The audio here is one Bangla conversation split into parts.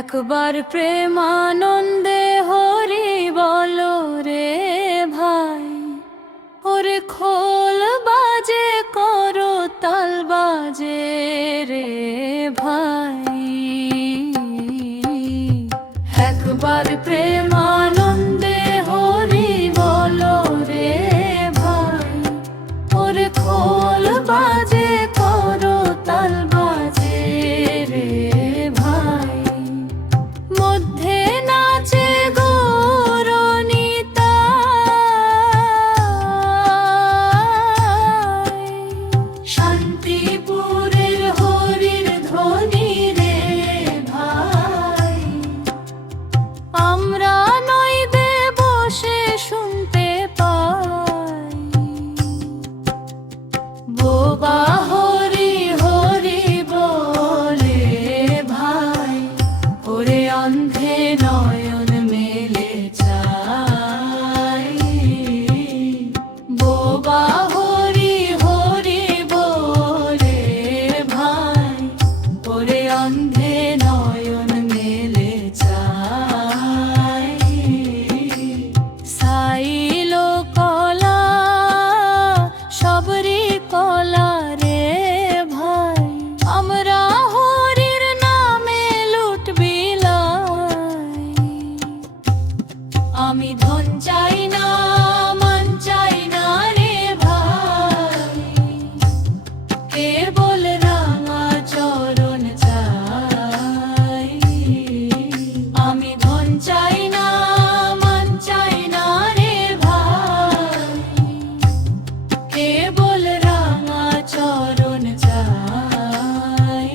একবার প্রেমানন্দে হরি বলো রে ভাই, ওরে খোল বাজে করো তাল বাজে রে ভাই। একবার প্রেমানন্দে হরি বলো রে ভাই, ওরে খোল বাজে করো তাল বাজে রে ভাই। মধ্যে নাচে গৌরনিতাই, শান্তিপুরের হরির ধ্বনি রে ভাই। আমরা নইবে বসে শুনতে পাই, বোবা হরি হরি বলে ভাই, ওরে অন্ধে নয়ন মেলে চাই। বোবা হরি হরি বলে ভাই, ওরে অন্ধে নয়ন মেলে চাই। সাইলো কলা সবরি কলা রে ভাই, আমরা হরির নামে লুট বিলাই। আমি ধন চাই না মান চাই না রে ভাই, কেবল রাঙা চরণ চাই। আমি ধন চাই না মান চাই না রে ভাই, কেবল রাঙা চরণ চাই।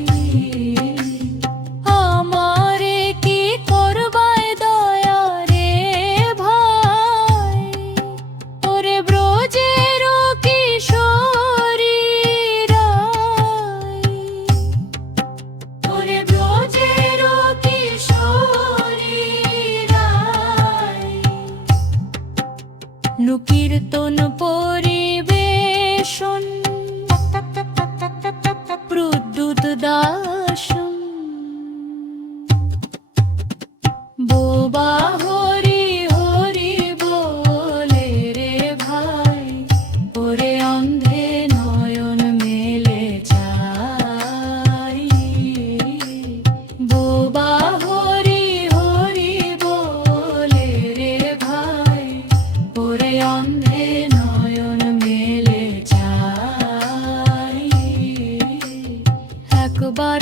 আমারে কি করবায় দয়া রে ভাই, ওরে ব্রজের কিশোরী রাই। ওরে ব্রজের কিশোরী রাই, লুকীর্তন পরিবেশন প্রদ্যুৎ দাসন। বোবা হরি হরি বলে রে ভাই, ওরে অন্ধে নয়ন মেলে চাই। বোবা হরি হরি বলে রে ভাই, ওরে অন্ধে নয়ন মেলে চাই। একবার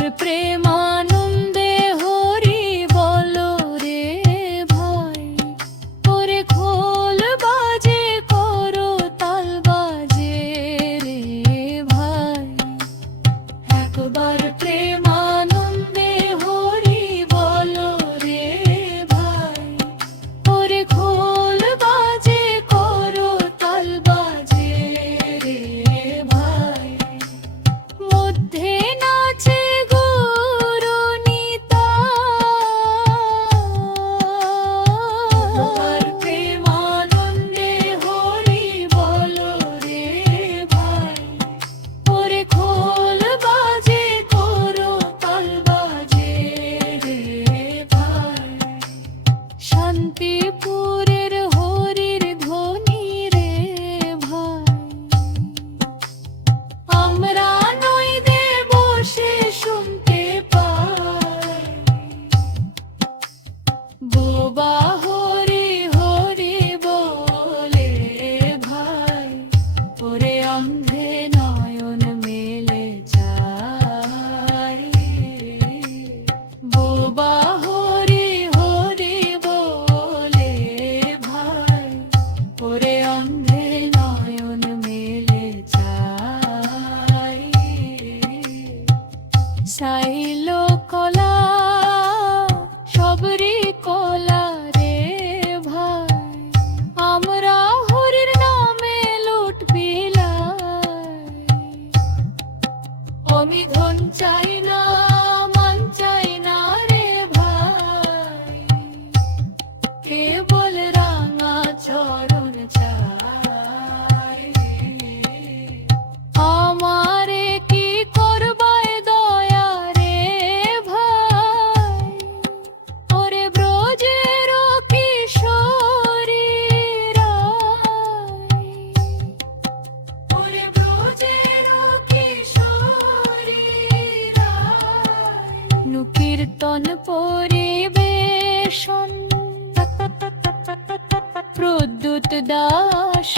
চরণ চাই। আমারে কি করবায় দয়া রে ভাই, ওরে ব্রজের কিশোরী রাই, ওরে ব্রজের কিশোরী রাই। নুকীর্তন পরিবেশন প্রদ্যুৎ দাস।